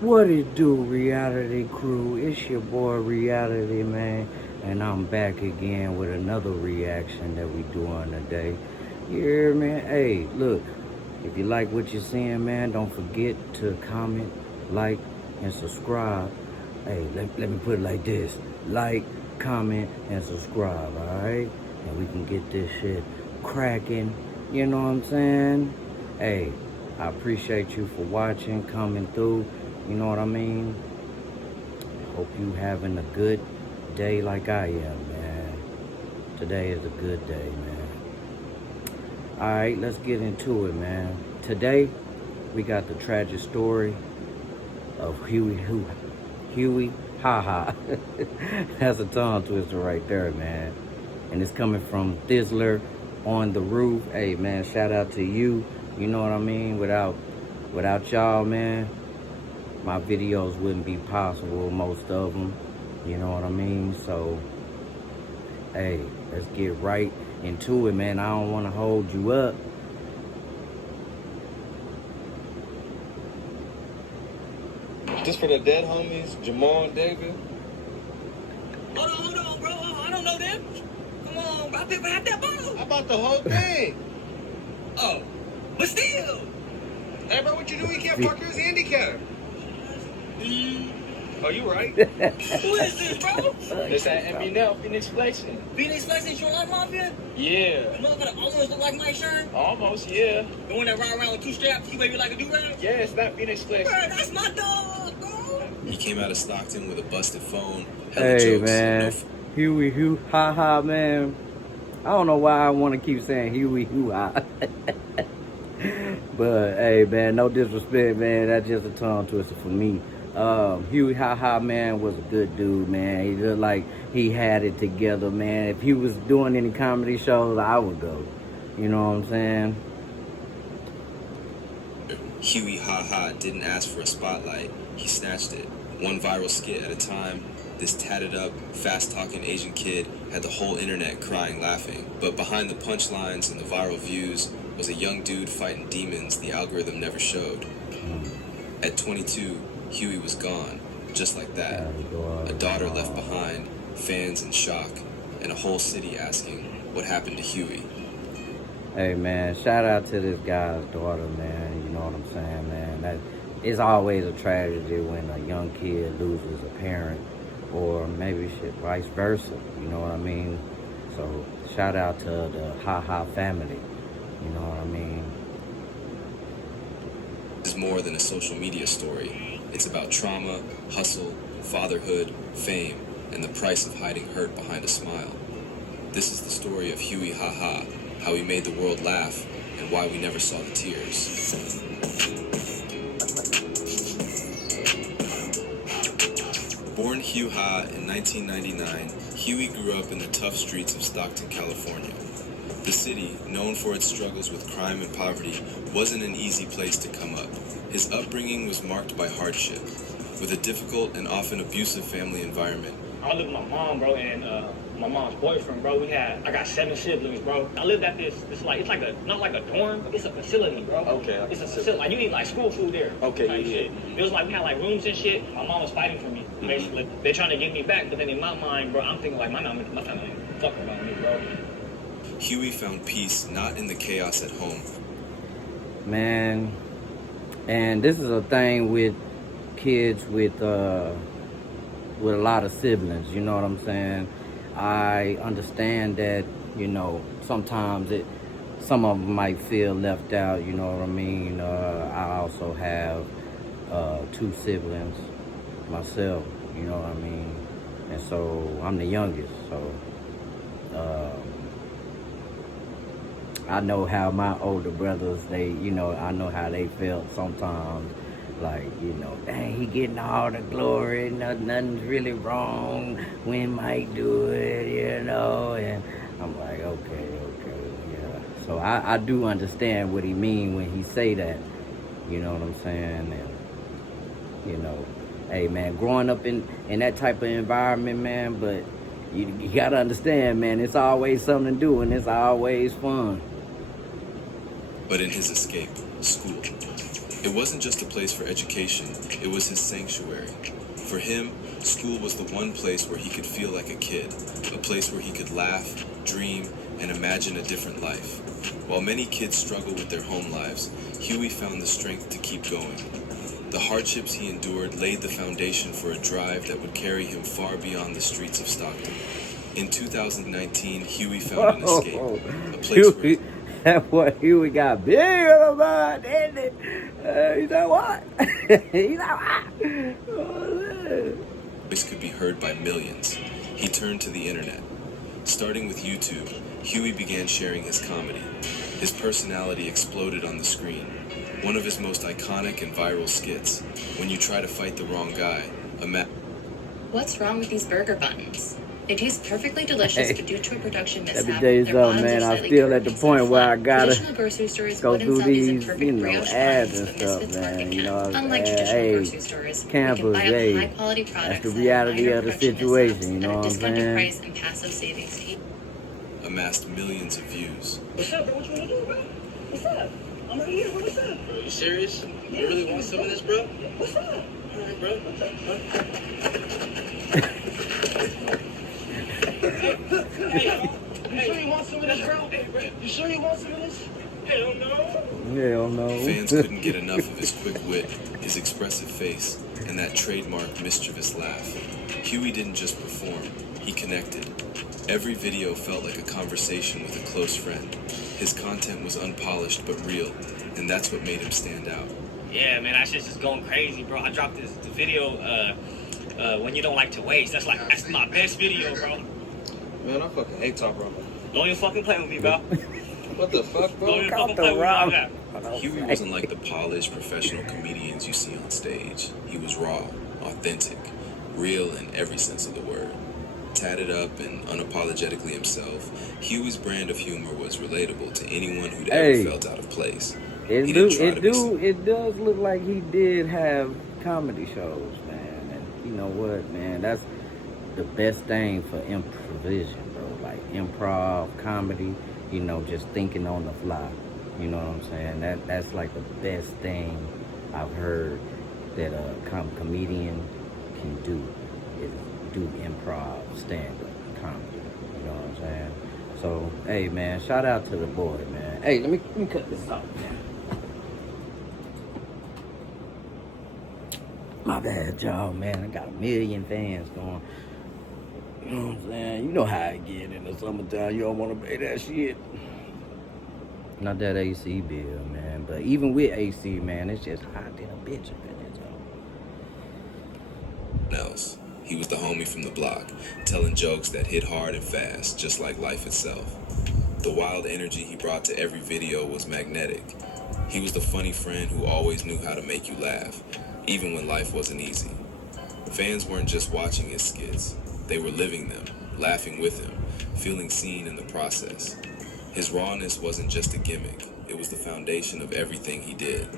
What it do, reality crew? It's your boy Reality Man, and I'm back again with another reaction that we doing today. You hear me? Hey, look, if you like what you're seeing, man, don't forget to comment, like, and subscribe. Hey, let me put it like this: like, comment, and subscribe. All right, and we can get this shit cracking. You know what I'm saying? Hey, I appreciate you for watching, coming through. You know what I mean? Hope you having a good day like I am, man. Today is a good day, man. Alright, let's get into it, man. Today, we got the tragic story of Huey haha. That's a tongue twister right there, man. And it's coming from Thizzler on the Roof. Hey, man, shout out to you. You know what I mean? Without y'all, man, my videos wouldn't be possible, most of them. You know what I mean? So, hey, let's get right into it, man. I don't want to hold you up. This for the dead homies, Jamal and David. Hold on, bro. I don't know them. Come on, bro. I never had that bottle. How about the whole thing? Oh, but still. Hey, bro, what you do? You can't park your handicap. Oh, you right. Who is this, bro? It's that MB now, Phoenix Flexing. Phoenix Flexing, you like Mafia? Yeah. The motherfucker almost look like Mike Sherm. Almost, yeah. The one that ride around with two straps, you baby like a do-rag? Yeah, it's that Phoenix Flexing. Bro, that's my dog, bro. He came out of Stockton with a busted phone. Hey, Jokes, man. Huey, haha, man. I don't know why I want to keep saying Huey, ha. But, hey, man, no disrespect, man. That's just a tongue twister for me. Huey haha, man, was a good dude, man. He looked like he had it together, man. If he was doing any comedy shows, I would go. You know what I'm saying? Huey haha didn't ask for a spotlight. He snatched it. One viral skit at a time. This tatted up, fast-talking Asian kid had the whole internet crying laughing. But behind the punchlines and the viral views was a young dude fighting demons the algorithm never showed. At 22, Huey was gone, just like that. A daughter left behind, fans in shock, and a whole city asking, what happened to Huey? Hey, man, shout out to this guy's daughter, man. You know what I'm saying, man? It's always a tragedy when a young kid loses a parent, or maybe shit, vice versa. You know what I mean? So, shout out to the haha family. You know what I mean? It's more than a social media story. It's about trauma, hustle, fatherhood, fame, and the price of hiding hurt behind a smile. This is the story of Huey haha, how he made the world laugh, and why we never saw the tears. Born Hugh Ha in 1999, Huey grew up in the tough streets of Stockton, California. The city, known for its struggles with crime and poverty, wasn't an easy place to come up. His upbringing was marked by hardship, with a difficult and often abusive family environment. I live with my mom, bro, and my mom's boyfriend, bro. I got 7 siblings, bro. I lived at this it's like not like a dorm, it's a facility, bro. Okay. It's a facility. Like, you eat like school food there. Okay, type yeah. shit. It was like we had like rooms and shit. My mom was fighting for me, basically. They're trying to get me back, but then in my mind, bro, I'm thinking like my family ain't fucking about me, bro. Huey found peace not in the chaos at home. Man, and this is a thing with kids with a lot of siblings, you know what I'm saying? I understand that, you know, sometimes some of them might feel left out, you know what I mean? I also have 2 siblings myself, you know what I mean? And so I'm the youngest, so I know how my older brothers, I know how they felt sometimes. Like, you know, dang, he getting all the glory, nothing's really wrong when Mike do it, you know, and I'm like, okay, yeah. So I do understand what he mean when he say that, you know what I'm saying, and, you know, hey, man, growing up in that type of environment, man, but you gotta understand, man, it's always something to do, and it's always fun. but in his escape, school. It wasn't just a place for education, it was his sanctuary. For him, school was the one place where he could feel like a kid, a place where he could laugh, dream, and imagine a different life. While many kids struggle with their home lives, Huey found the strength to keep going. The hardships he endured laid the foundation for a drive that would carry him far beyond the streets of Stockton. In 2019, Huey found an escape, a place where... That boy Huey got big on the mind, didn't it? You know what? You know what? Voice could be heard by millions. He turned to the internet. Starting with YouTube, Huey began sharing his comedy. His personality exploded on the screen. One of his most iconic and viral skits, When You Try to Fight the Wrong Guy, What's wrong with these burger buns? They taste perfectly delicious, but due to a production mishap, every day's their up, bottoms man. are I'm slightly still curved at the instead point of where I flat. gotta Traditional grocery stores go wouldn't through sell these in these, perfect brioche ads buns, and but stuff, Misfits man. Market You know, can. Unlike traditional hey, grocery stores, we campus, can buy hey, high quality products that's the at reality minor of the production situation, mishaps you know at a what I'm discounted saying? price and passive savings to each. amassed millions of views. What's up, bro? What you wanna do, bro? What's up? I'm right here. What's up? Bro, you serious? You really want some of this, bro? What's up? All right, bro. You sure you want some of this, bro? You sure you want some of this? Hell no. Hell no. Fans couldn't get enough of his quick wit, his expressive face, and that trademark mischievous laugh. Huey didn't just perform, he connected. Every video felt like a conversation with a close friend. His content was unpolished but real, and that's what made him stand out. Yeah, man, that shit's just going crazy, bro. I dropped this video, When You Don't Like to Waste. That's my best video, bro. Man, I fucking hate Top Ramen. Don't even fucking play with me, bro. What the fuck, Don't bro? even Got fucking the play with me rock. like that. Huey wasn't like the polished professional comedians you see on stage. He was raw, authentic, real in every sense of the word. Tatted up and unapologetically himself, Huey's brand of humor was relatable to anyone who'd Hey. ever felt out of place. It He do, didn't try it to be do, it does look like he did have comedy shows, man. And you know what, man? That's the best thing for improvisation, bro. Like improv, comedy, you know, just thinking on the fly. You know what I'm saying? That's like the best thing I've heard that a comedian can do is do improv, stand-up comedy. You know what I'm saying? So, hey, man, shout out to the boy, man. Hey, let me cut this off, man. My bad, y'all, man. I got a million fans going. You know what I'm saying? You know how I get in the summertime. You don't want to pay that shit. Not that AC bill, man. But even with AC, man, it's just hot than a bitch up in this hole. else. He was the homie from the block, telling jokes that hit hard and fast, just like life itself. The wild energy he brought to every video was magnetic. He was the funny friend who always knew how to make you laugh, even when life wasn't easy. Fans weren't just watching his skits, they were living them, laughing with him, feeling seen in the process. His rawness wasn't just a gimmick, it was the foundation of everything he did.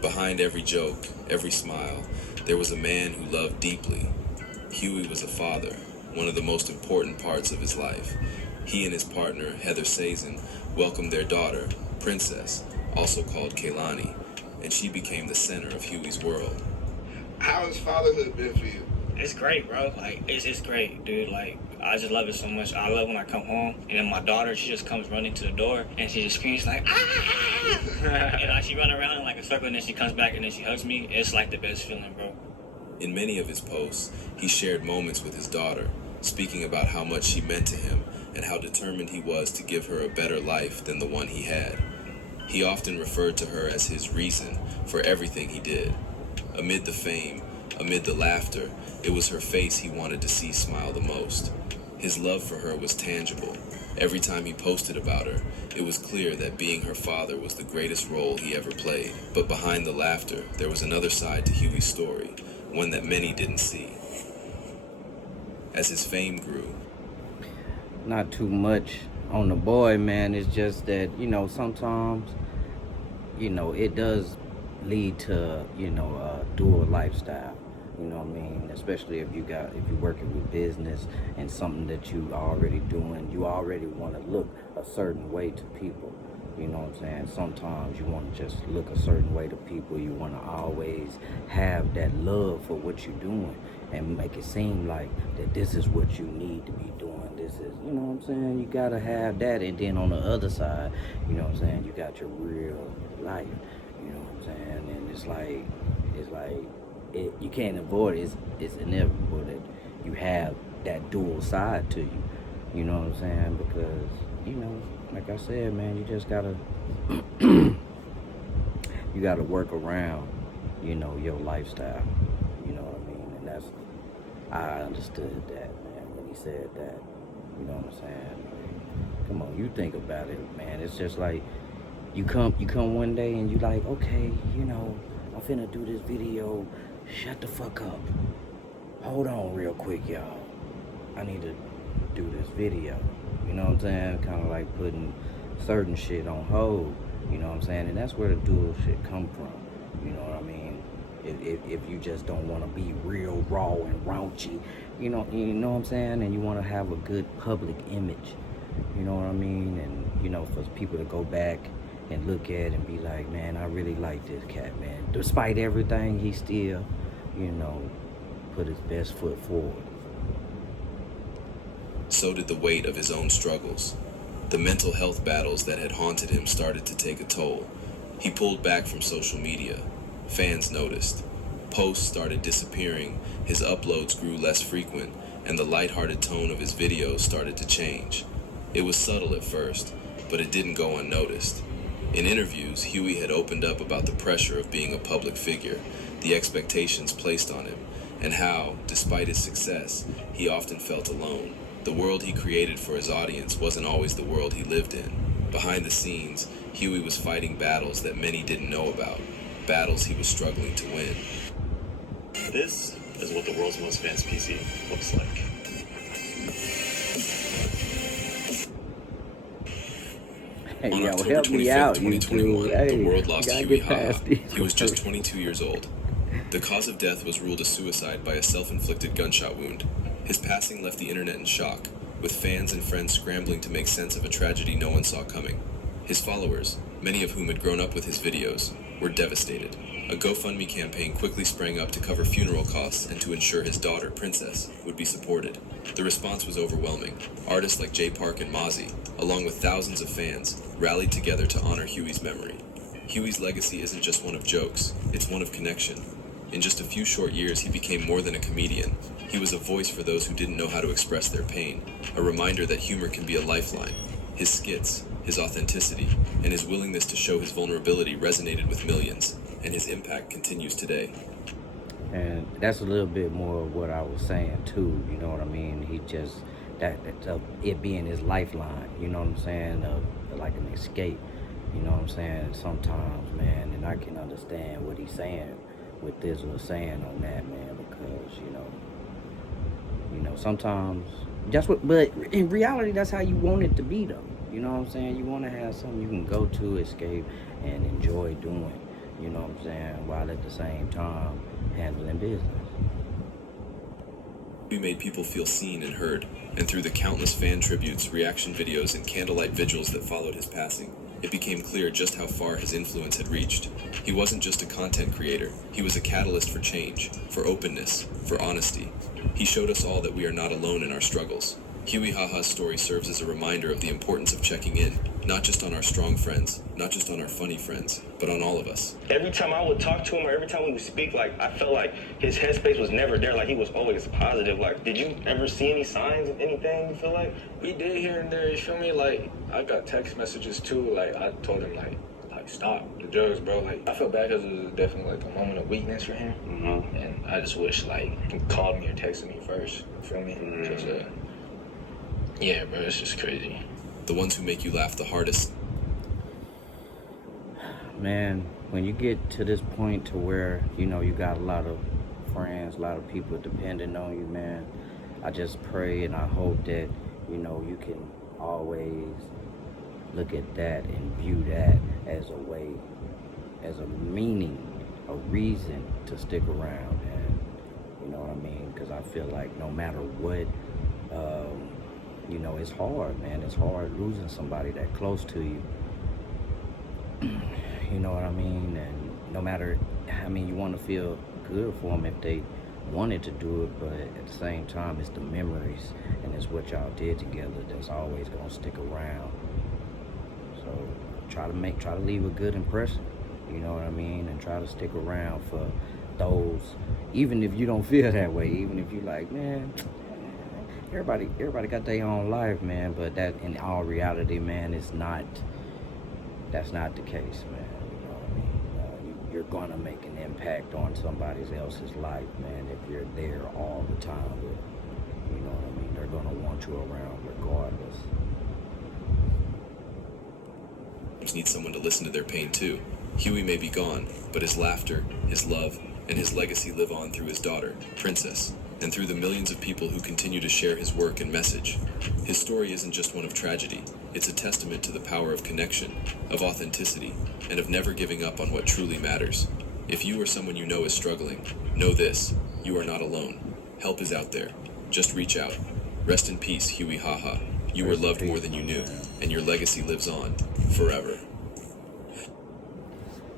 Behind every joke, every smile, there was a man who loved deeply. Huey was a father, one of the most important parts of his life. He and his partner, Heather Sazin, welcomed their daughter, Princess, also called Kaylani, and she became the center of Huey's world. How has fatherhood been for you? It's great, bro. Like, it's great, dude. Like, I just love it so much. I love when I come home, and then my daughter, she just comes running to the door, and she just screams like, ah! And like, she run around in like a circle, and then she comes back, and then she hugs me. It's like the best feeling, bro. In many of his posts, he shared moments with his daughter, speaking about how much she meant to him and how determined he was to give her a better life than the one he had. He often referred to her as his reason for everything he did. Amid the fame, amid the laughter, it was her face he wanted to see smile the most. His love for her was tangible. Every time he posted about her, it was clear that being her father was the greatest role he ever played. But behind the laughter, there was another side to Huey's story, one that many didn't see. As his fame grew, Not too much on the boy, man. It's just that, you know, sometimes, you know, it does lead to, you know, a dual lifestyle. You know what I mean? Especially if you're working with business and something that you already doing, you already want to look a certain way to people. You know what I'm saying? Sometimes you want to just look a certain way to people. You want to always have that love for what you're doing and make it seem like that this is what you need to be doing. This is, you know what I'm saying? You got to have that. And then on the other side, you know what I'm saying? You got your real life. You know what I'm saying? And it's like, you can't avoid it. It's inevitable that you have that dual side to you. You know what I'm saying? Because, you know, like I said, man, you just gotta, you gotta work around, you know, your lifestyle. You know what I mean? And I understood that, man, when he said that. You know what I'm saying? Like, come on, you think about it, man. It's just like, you come one day and you like, okay, you know, I'm finna do this video. Shut the fuck up. Hold on real quick, y'all. I need to do this video. You know what I'm saying? Kind of like putting certain shit on hold. You know what I'm saying? And that's where the dual shit come from. You know what I mean? If you just don't want to be real raw and raunchy, you know what I'm saying? And you want to have a good public image. You know what I mean? And, you know, for people to go back and look at and be like, man, I really like this cat, man. Despite everything, he still, you know, put his best foot forward. So did the weight of his own struggles. The mental health battles that had haunted him started to take a toll. He pulled back from social media. Fans noticed. Posts started disappearing, his uploads grew less frequent, and the lighthearted tone of his videos started to change. It was subtle at first, but it didn't go unnoticed. In interviews, Huey had opened up about the pressure of being a public figure, the expectations placed on him, and how, despite his success, he often felt alone. The world he created for his audience wasn't always the world he lived in. Behind the scenes, Huey was fighting battles that many didn't know about, battles he was struggling to win. This is what the world's most advanced PC looks like. Hey, On yo, October help me 25th, out, 2021, YouTube. Hey, the world lost gotta Huey get Haha. past this He was just first. 22 years old. The cause of death was ruled a suicide by a self-inflicted gunshot wound. His passing left the internet in shock, with fans and friends scrambling to make sense of a tragedy no one saw coming. His followers, many of whom had grown up with his videos, were devastated. A GoFundMe campaign quickly sprang up to cover funeral costs and to ensure his daughter, Princess, would be supported. The response was overwhelming. Artists like Jay Park and Mozzie, along with thousands of fans, rallied together to honor Huey's memory. Huey's legacy isn't just one of jokes, it's one of connection. In just a few short years, he became more than a comedian. He was a voice for those who didn't know how to express their pain, a reminder that humor can be a lifeline. His skits, his authenticity, and his willingness to show his vulnerability resonated with millions, and his impact continues today. And that's a little bit more of what I was saying too, you know what I mean? He just, it being his lifeline, you know what I'm saying? Like an escape, you know what I'm saying? Sometimes, man, and I can understand what he's saying, what this was saying on that, man, because, you know, sometimes, but in reality, that's how you want it to be, though. You know what I'm saying? You want to have something you can go to, escape, and enjoy doing, you know what I'm saying, while at the same time handling business. He made people feel seen and heard, and through the countless fan tributes, reaction videos, and candlelight vigils that followed his passing, it became clear just how far his influence had reached. He wasn't just a content creator, he was a catalyst for change, for openness, for honesty. He showed us all that we are not alone in our struggles. Huey Haha's story serves as a reminder of the importance of checking in, not just on our strong friends, not just on our funny friends, but on all of us. Every time I would talk to him or every time we would speak, like, I felt like his headspace was never there. Like, he was always positive. Like, did you ever see any signs of anything, you feel like? We did here and there, you feel me? Like, I got text messages too. Like, I told him, like stop the drugs, bro. Like, I felt bad because it was definitely like a moment of weakness for him. Mm-hmm. And I just wish, like, he called me or texted me first. You feel me? Mm-hmm. Just, yeah, bro, it's just crazy. The ones who make you laugh the hardest. Man, when you get to this point to where, you know, you got a lot of friends, a lot of people depending on you, man, I just pray and I hope that, you know, you can always look at that and view that as a way, as a meaning, a reason to stick around. And you know what I mean? Because I feel like no matter what, you know, it's hard, man. It's hard losing somebody that close to you. You know what I mean? And no matter, I mean, you want to feel good for them if they wanted to do it, but at the same time, it's the memories and it's what y'all did together that's always gonna stick around. So try to leave a good impression. You know what I mean? And try to stick around for those, even if you don't feel that way, even if you like, man, everybody got their own life, man. But that, in all reality, man, that's not the case, man. You know what I mean? You're gonna make an impact on somebody else's life, man, if you're there all the time with them. You know what I mean? They're gonna want you around regardless. Need someone to listen to their pain too. Huey may be gone, but his laughter, his love, and his legacy live on through his daughter, Princess, and through the millions of people who continue to share his work and message. His story isn't just one of tragedy, it's a testament to the power of connection, of authenticity, and of never giving up on what truly matters. If you or someone you know is struggling, know this: you are not alone. Help is out there. Just reach out. Rest in peace, Huey Haha. You were loved more than you knew, and your legacy lives on, forever.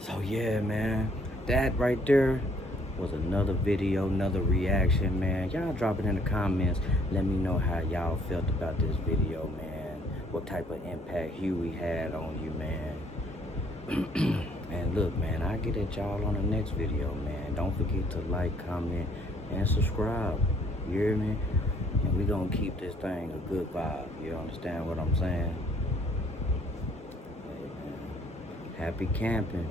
So yeah, man, that right there was another video, another reaction, man. Y'all drop it in the comments. Let me know how y'all felt about this video, man. What type of impact Huey had on you, man. And look, man, I'll get at y'all on the next video, man. Don't forget to like, comment, and subscribe. You hear me? And we gonna keep this thing a good vibe. You understand what I'm saying? Hey, man. Happy camping.